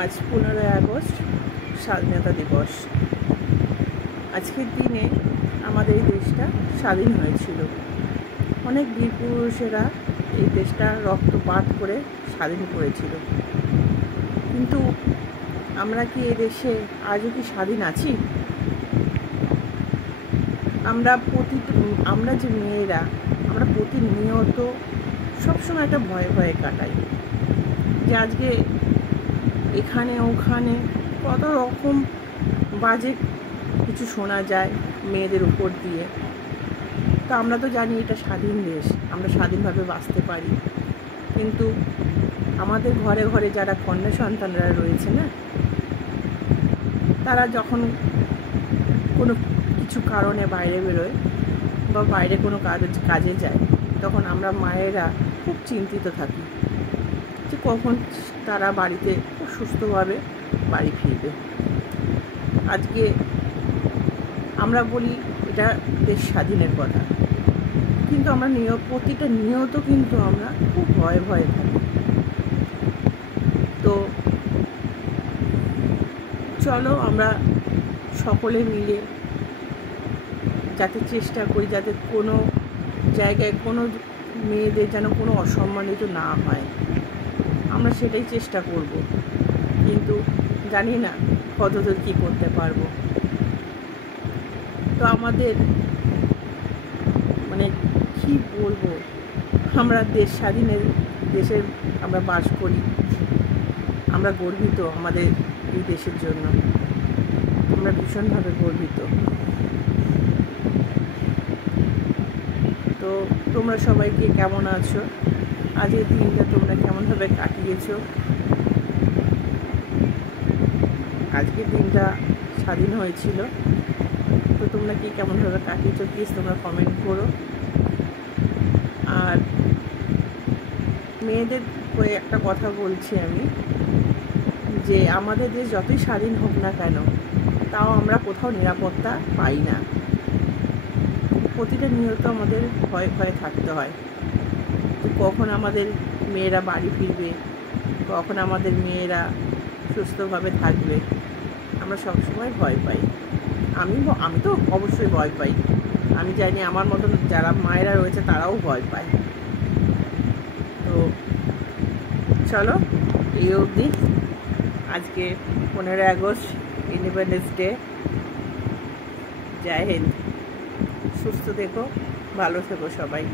আজ 15ই আগস্ট স্বাধীনতা দিবস। আজকের দিনে আমাদের এই দেশটা স্বাধীন হয়েছিল। অনেক বীর পুরুষেরা এই দেশটা রক্তপাত করে স্বাধীন করেছিল। কিন্তু আমরা কি এই দেশে আজও কি স্বাধীন আছি? আমরা যে মেয়েরা আমরা প্রতিনিয়ত সবসময় একটা ভয়ে ভয়ে কাটাই যে আজকে এখানে ওখানে কত রকম বাজে কিছু শোনা যায় মেয়েদের উপর দিয়ে। তো আমরা তো জানি এটা স্বাধীন দেশ, আমরা স্বাধীনভাবে বাঁচতে পারি, কিন্তু আমাদের ঘরে ঘরে যারা কন্যা সন্তানরা রয়েছে না, তারা যখন কোনো কিছু কারণে বাইরে বেরোয় বা বাইরে কোনো কাজে যায়, তখন আমরা মায়েরা খুব চিন্তিত থাকি যে কখন তারা বাড়িতে খুব সুস্থভাবে বাড়ি ফিরবে। আজকে আমরা বলি এটা দেশ স্বাধীনের কথা, কিন্তু আমরা প্রতিটা নিয়ত কিন্তু আমরা খুব ভয়ে ভয়ে থাকি। তো চলো আমরা সকলে মিলে যাতে চেষ্টা করি যাতে কোনো জায়গায় কোনো মেয়েদের যেন কোনো অসম্মানিত না হয়, আমরা সেটাই চেষ্টা করব। কিন্তু জানি না কতদূর কী করতে পারবো। তো আমাদের মানে কী বলবো, আমরা দেশ স্বাধীনের দেশে আমরা বাস করি, আমরা গর্বিত আমাদের এই দেশের জন্য, আমরা ভীষণভাবে গর্বিত। তো তোমরা সবাইকে কেমন আছো? আজকের দিনটা তোমরা কেমনভাবে কাটিয়েছো? আজকের দিনটা স্বাধীন হয়েছিল, তো তোমরা কি কেমনভাবে কাটিয়েছো প্লিজ তোমরা কমেন্ট করো। আর মেয়েদের হয়ে একটা কথা বলছি আমি, যে আমাদের দেশ যতই স্বাধীন হোক না কেন, তাও আমরা কোথাও নিরাপত্তা পাই না। প্রতিটা নিয়ত আমাদের ভয়ে ভয়ে থাকতে হয়, কখন আমাদের মেয়েরা বাড়ি ফিরবে, কখন আমাদের মেয়েরা সুস্থভাবে থাকবে, আমরা সবসময় ভয় পাই। আমি তো অবশ্যই ভয় পাই, আমি জানি আমার মতন যারা মায়েরা রয়েছে তারাও ভয় পায়। তো চলো এই অবধি। আজকে 15ই আগস্ট ইন্ডিপেন্ডেন্স ডে। জয় হিন্দ। সুস্থ থেকো, ভালো থেকো সবাই।